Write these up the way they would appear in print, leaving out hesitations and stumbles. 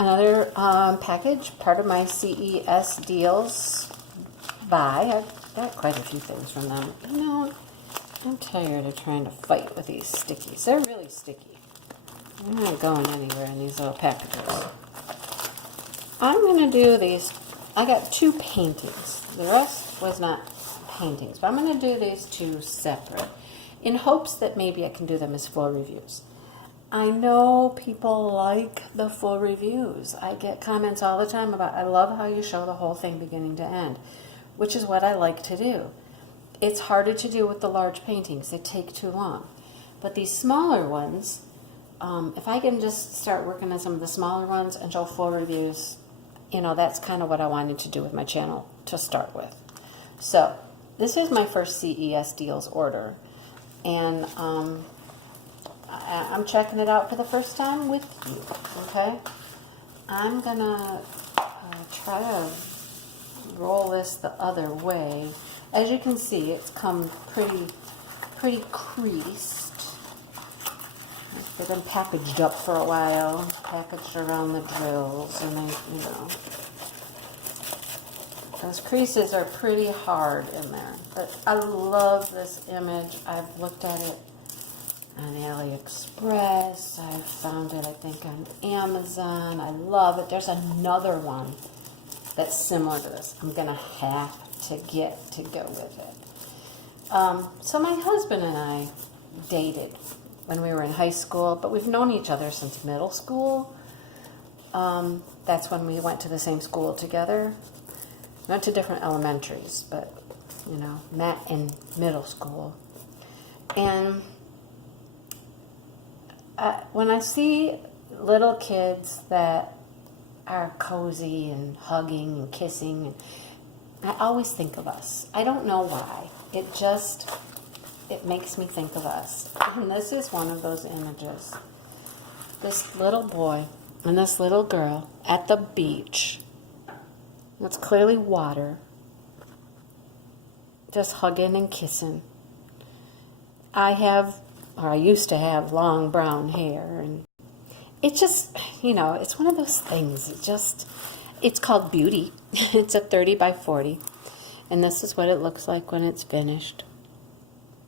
Another package, part of my CES deals buy. I've got quite a few things from them. You know, I'm tired of trying to fight with these stickies. They're really sticky. They're not going anywhere in these little packages. I'm going to do these. I got 2 paintings. The rest was not paintings. But I'm going to do these 2 separate in hopes that maybe I can do them as full reviews. I know people like the full reviews. I get comments all the time about, I love how you show the whole thing beginning to end, which is what I like to do. It's harder to do with the large paintings. They take too long. But these smaller ones, if I can just start working on some of the smaller ones and show full reviews, you know, that's kind of what I wanted to do with my channel to start with. So this is my first CES deals order. And I'm checking it out for the first time with you, okay? I'm going to try to roll this the other way. As you can see, it's come pretty creased. They've been packaged up for a while, packaged around the drills, and they, you know, those creases are pretty hard in there. But I love this image. I've looked at it on AliExpress. I've found it, I think, on Amazon. I love it. There's another one that's similar to this. I'm going to have to get to go with it. So my husband and I dated when we were in high school, but we've known each other since middle school. That's when we went to the same school together. Went to different elementaries, but, you know, met in middle school. And when I see little kids that are cozy and hugging and kissing, I always think of us. I don't know why. It makes me think of us. And this is one of those images. This little boy and this little girl at the beach. It's clearly water. Just hugging and kissing. I used to have long brown hair, and it's just, you know, it's one of those things. It's called Beauty. It's a 30 by 40, and this is what it looks like when it's finished.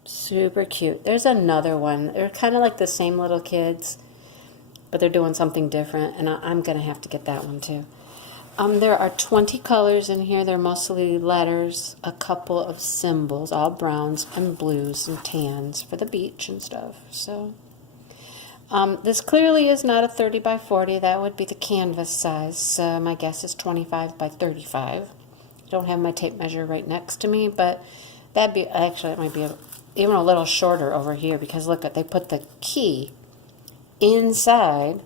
Super cute. There's another one. They're kind of like the same little kids, but they're doing something different, and I'm going to have to get that one too. There are 20 colors in here. They're mostly letters, a couple of symbols, all browns and blues and tans for the beach and stuff. So this clearly is not a 30 by 40. That would be the canvas size. My guess is 25 by 35. I don't have my tape measure right next to me, but that'd be, actually it might be even a little shorter over here, because look at, they put the key inside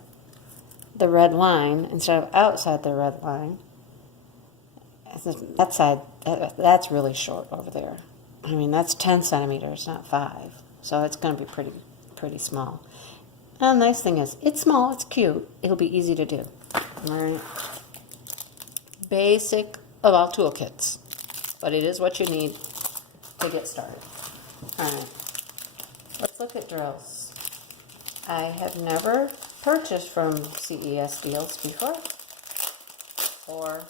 the red line instead of outside the red line. That side, that's really short over there. I mean, that's 10 centimeters, not 5. So it's going to be pretty small. And the nice thing is, it's small, it's cute. It'll be easy to do. All right. Basic of all toolkits, but it is what you need to get started. All right. Let's look at drills. I have never purchased from CES deals before, or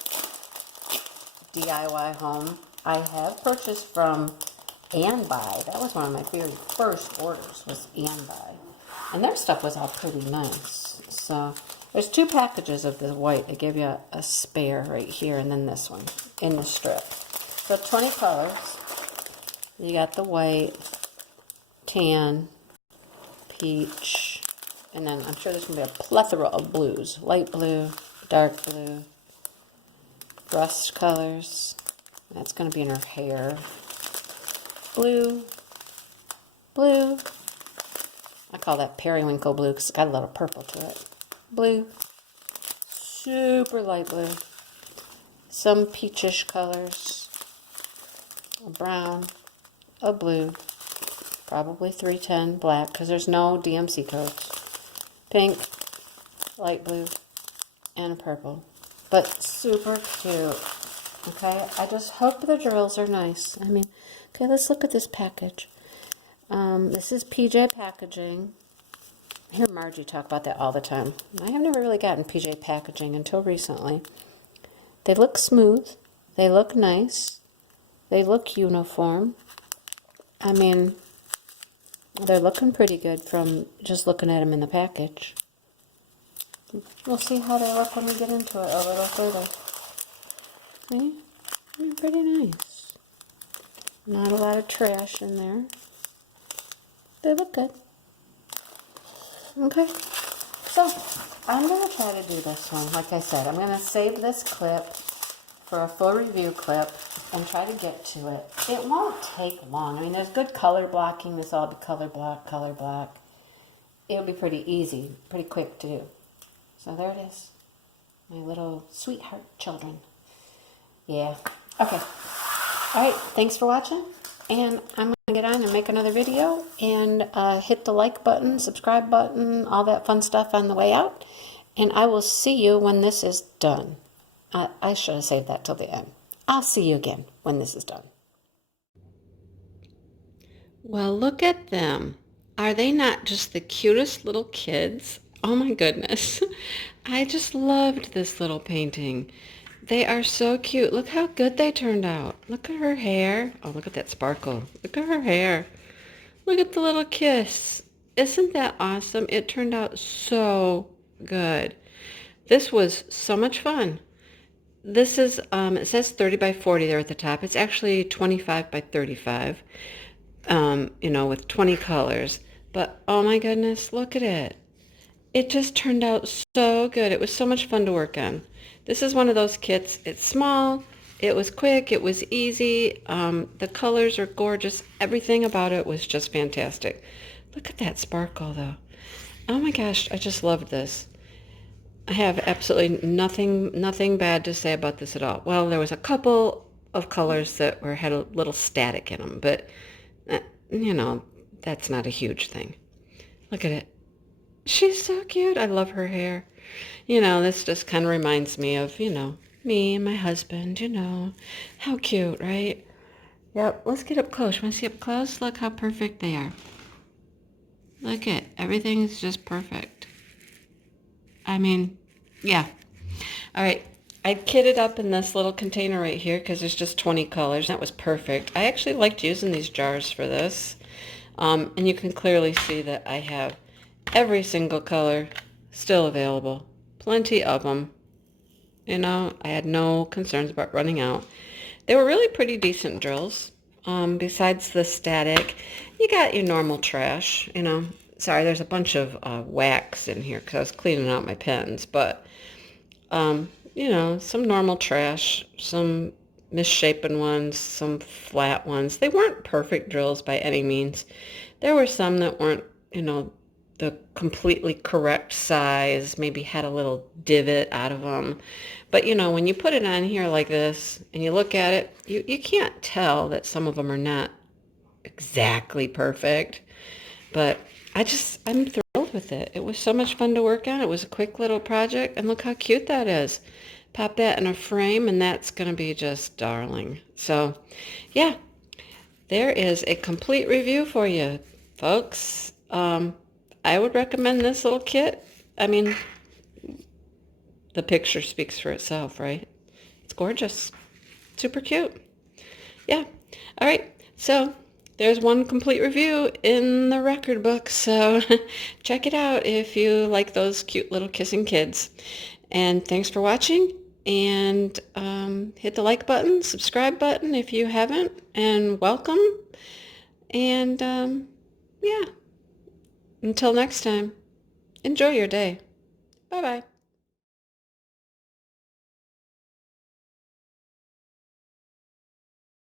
DIY home. I have purchased from and Buy. That was one of my very first orders, was and Buy, and their stuff was all pretty nice. So there's 2 packages of the white. They give you a spare right here, and then this one in the strip. So 20 colors. You got the white, tan, peach, and then I'm sure there's going to be a plethora of blues. Light blue, dark blue, rust colors. That's going to be in her hair. Blue, blue. I call that periwinkle blue because it's got a little purple to it. Blue, super light blue. Some peachish colors. A brown, a blue, probably 310 black because there's no DMC codes. Pink, light blue, and purple. But super cute. Okay, I just hope the drills are nice. I mean, okay, let's look at this package. This is PJ Packaging. I hear Margie talk about that all the time. I have never really gotten PJ packaging until recently. They look smooth. They look nice. They look uniform. I mean, they're looking pretty good from just looking at them in the package. We'll see how they look when we get into it a little further. See? They're pretty nice. Not a lot of trash in there. They look good. Okay. So, I'm going to try to do this one. Like I said, I'm going to save this clip for a full review clip and try to get to it. It won't take long. I mean, there's good color blocking. This will all be color block. It'll be pretty easy, pretty quick to do. So there it is. My little sweetheart children. Yeah. Okay. All right. Thanks for watching. And I'm going to get on and make another video and hit the like button, subscribe button, all that fun stuff on the way out. And I will see you when this is done. I should have saved that till the end. I'll see you again when this is done. Well, look at them. Are they not just the cutest little kids? Oh my goodness. I just loved this little painting. They are so cute. Look how good they turned out. Look at her hair. Oh, look at that sparkle. Look at her hair. Look at the little kiss. Isn't that awesome? It turned out so good. This was so much fun. This is, it says 30 by 40 there at the top. It's actually 25 by 35, with 20 colors. But, oh my goodness, look at it. It just turned out so good. It was so much fun to work on. This is one of those kits. It's small. It was quick. It was easy. The colors are gorgeous. Everything about it was just fantastic. Look at that sparkle, though. Oh my gosh, I just loved this. I have absolutely nothing bad to say about this at all. Well, there was a couple of colors that had a little static in them, but, that's not a huge thing. Look at it. She's so cute. I love her hair. This just kind of reminds me of, me and my husband, How cute, right? Yep, let's get up close. Want to see up close? Look how perfect they are. Look at everything's just perfect. I mean, yeah. All right. I kitted up in this little container right here because there's just 20 colors. That was perfect. I actually liked using these jars for this. And you can clearly see that I have every single color still available. Plenty of them. I had no concerns about running out. They were really pretty decent drills. Besides the static, you got your normal trash, Sorry, there's a bunch of wax in here because I was cleaning out my pens. But, some normal trash, some misshapen ones, some flat ones. They weren't perfect drills by any means. There were some that weren't, the completely correct size, maybe had a little divot out of them. But, when you put it on here like this and you look at it, you can't tell that some of them are not exactly perfect. But I'm thrilled with it. It was so much fun to work on. It was a quick little project, and look how cute that is. Pop that in a frame, and that's going to be just darling. So, yeah, there is a complete review for you, folks. I would recommend this little kit. I mean, the picture speaks for itself, right? It's gorgeous. Super cute. Yeah. All right. So there's one complete review in the record book. So check it out if you like those cute little kissing kids. And thanks for watching. And hit the like button, subscribe button if you haven't. And welcome. And yeah. Until next time, enjoy your day. Bye-bye.